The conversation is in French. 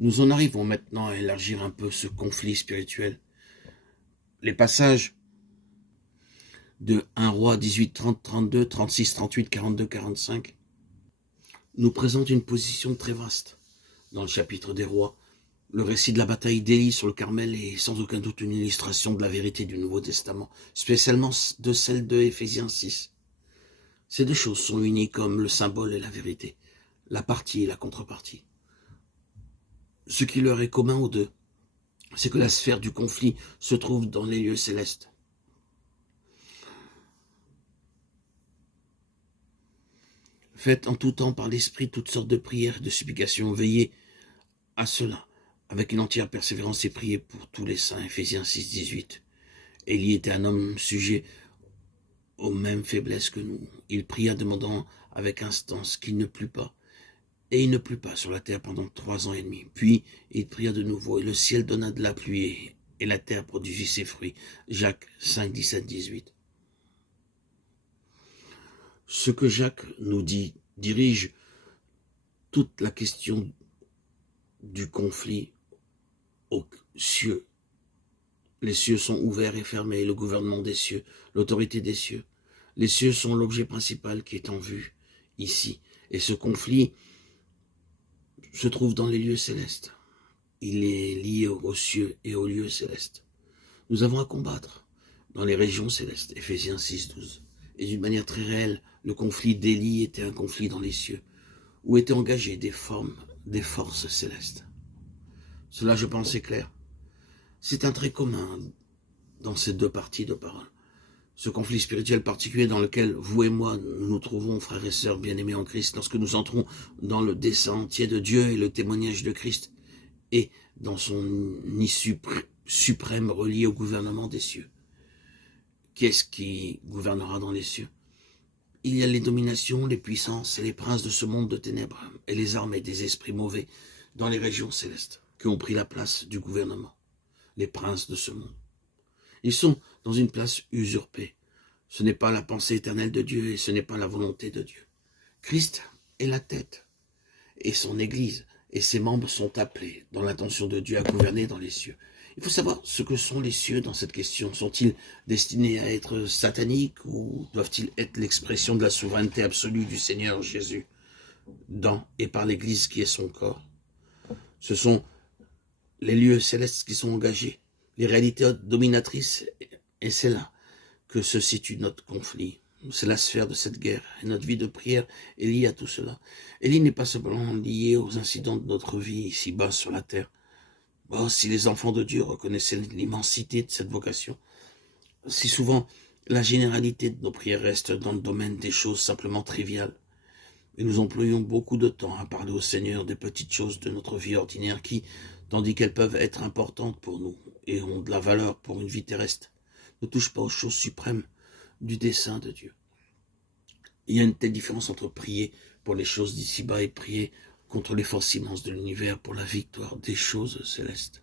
Nous en arrivons maintenant à élargir un peu ce conflit spirituel. Les passages de 1 Roi 18, 30, 32, 36, 38, 42, 45 nous présentent une position très vaste. Dans le chapitre des rois, le récit de la bataille d'Élie sur le Carmel est sans aucun doute une illustration de la vérité du Nouveau Testament, spécialement de celle de Éphésiens 6. Ces deux choses sont unies comme le symbole et la vérité, la partie et la contrepartie. Ce qui leur est commun aux deux, c'est que la sphère du conflit se trouve dans les lieux célestes. Faites en tout temps par l'Esprit toutes sortes de prières et de supplications. Veillez à cela, avec une entière persévérance et priez pour tous les saints. Éphésiens 6, 18. Élie était un homme sujet aux mêmes faiblesses que nous. Il pria demandant avec instance qu'il ne plût pas. Et il ne plut pas sur la terre pendant 3 ans et demi. Puis il pria de nouveau, et le ciel donna de la pluie, et la terre produisit ses fruits. Jacques 5, 17, 18. Ce que Jacques nous dit dirige toute la question du conflit aux cieux. Les cieux sont ouverts et fermés, le gouvernement des cieux, l'autorité des cieux. Les cieux sont l'objet principal qui est en vue ici. Et ce conflit se trouve dans les lieux célestes. Il est lié aux cieux et aux lieux célestes. Nous avons à combattre dans les régions célestes, Éphésiens 6, 12. Et d'une manière très réelle, le conflit d'Élie était un conflit dans les cieux, où étaient engagées des forces célestes. Cela, je pense, est clair. C'est un trait commun dans ces deux parties de parole. Ce conflit spirituel particulier dans lequel vous et moi nous trouvons, frères et sœurs bien-aimés en Christ, lorsque nous entrons dans le dessein entier de Dieu et le témoignage de Christ, et dans son issue suprême reliée au gouvernement des cieux. Qui est-ce qui gouvernera dans les cieux? Il y a les dominations, les puissances et les princes de ce monde de ténèbres et les armées des esprits mauvais dans les régions célestes qui ont pris la place du gouvernement, les princes de ce monde. Ils sont dans une place usurpée. Ce n'est pas la pensée éternelle de Dieu et ce n'est pas la volonté de Dieu. Christ est la tête et son Église et ses membres sont appelés dans l'intention de Dieu à gouverner dans les cieux. Il faut savoir ce que sont les cieux dans cette question. Sont-ils destinés à être sataniques ou doivent-ils être l'expression de la souveraineté absolue du Seigneur Jésus dans et par l'Église qui est son corps? Ce sont les lieux célestes qui sont engagés, les réalités dominatrices, et c'est là que se situe notre conflit. C'est la sphère de cette guerre, et notre vie de prière est liée à tout cela. Élie n'est pas simplement liée aux incidents de notre vie ici-bas sur la terre. Oh, si les enfants de Dieu reconnaissaient l'immensité de cette vocation, si souvent la généralité de nos prières reste dans le domaine des choses simplement triviales, et nous employons beaucoup de temps à parler au Seigneur des petites choses de notre vie ordinaire qui, tandis qu'elles peuvent être importantes pour nous et ont de la valeur pour une vie terrestre, ne touchent pas aux choses suprêmes du dessein de Dieu. Il y a une telle différence entre prier pour les choses d'ici-bas et prier contre les forces immenses de l'univers pour la victoire des choses célestes.